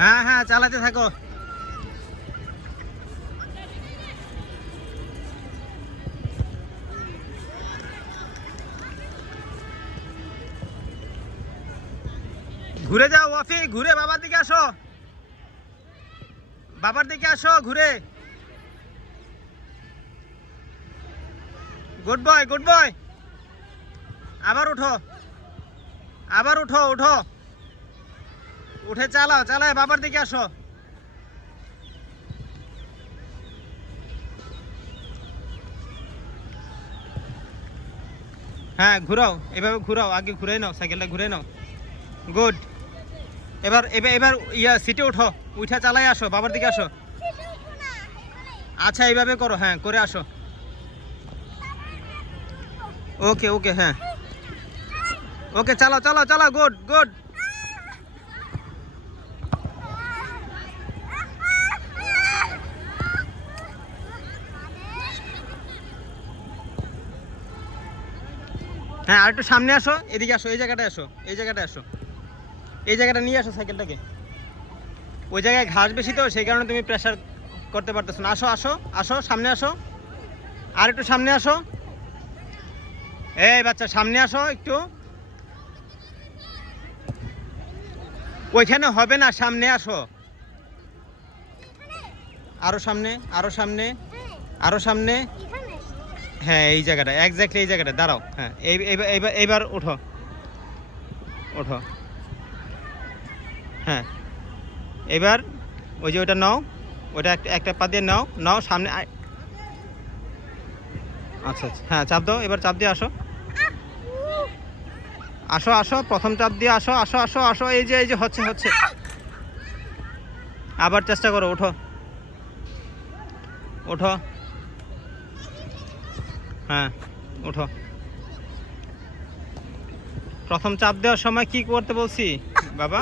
হ্যাঁ হ্যাঁ চালাতে থাকো। ঘুরে যাও ওয়াফি, ঘুরে বাবার দিকে আসো, বাবার দিকে আসো ঘুরে। Good boy, good boy. আবার উঠো, আবার উঠো, উঠো, উঠে চালাও, চালায় বাবার দিকে আসো। হ্যাঁ ঘুরাও, এভাবে ঘুরাও, আগে ঘুরে নাও, সাইকেলটা ঘুরে নাও। গুড। এবার এবার এবার সিটে উঠো, উঠে চালাই আসো, বাবার দিকে আসো। আচ্ছা এইভাবে করো, হ্যাঁ করে আসো। ওকে ওকে, হ্যাঁ ওকে, চালাও চালাও চালাও, গুড গুড। হ্যাঁ আর একটু সামনে আসো, এদিকে আসো, এই জায়গাটায় আসো, এই জায়গাটায় আসো, এই জায়গাটা নিয়ে আসো সাইকেলটাকে। ওই জায়গায় ঘাস বেশি তো, সেই কারণে তুমি প্রেসার করতে পারতেছো না। আসো আসো আসো, সামনে আসো, আর একটু সামনে আসো। এই বাচ্চা সামনে আসো একটু। ওইখানে হবে না, সামনে আসো, আরো সামনে, আরো সামনে, আরো সামনে। হ্যাঁ এই জায়গাটা, এক্স্যাক্টলি এই জায়গাটা দাঁড়াও। হ্যাঁ এইবার ওঠো, ওঠো। হ্যাঁ এবার ওই যে ওটা নাও, ওটা একটা পা দিয়ে নাও, নাও সামনে। আচ্ছা আচ্ছা, হ্যাঁ চাপ দাও, এবার চাপ দিয়ে আসো, আসো আসো, প্রথম চাপ দিয়ে আসো, আসো আসো আসো, এই যে এই যে হচ্ছে হচ্ছে। আবার চেষ্টা করো, ওঠো, ওঠো। হ্যাঁ ওঠো। প্রথম চাপ দেওয়ার সময় কি করতে বলছি বাবা?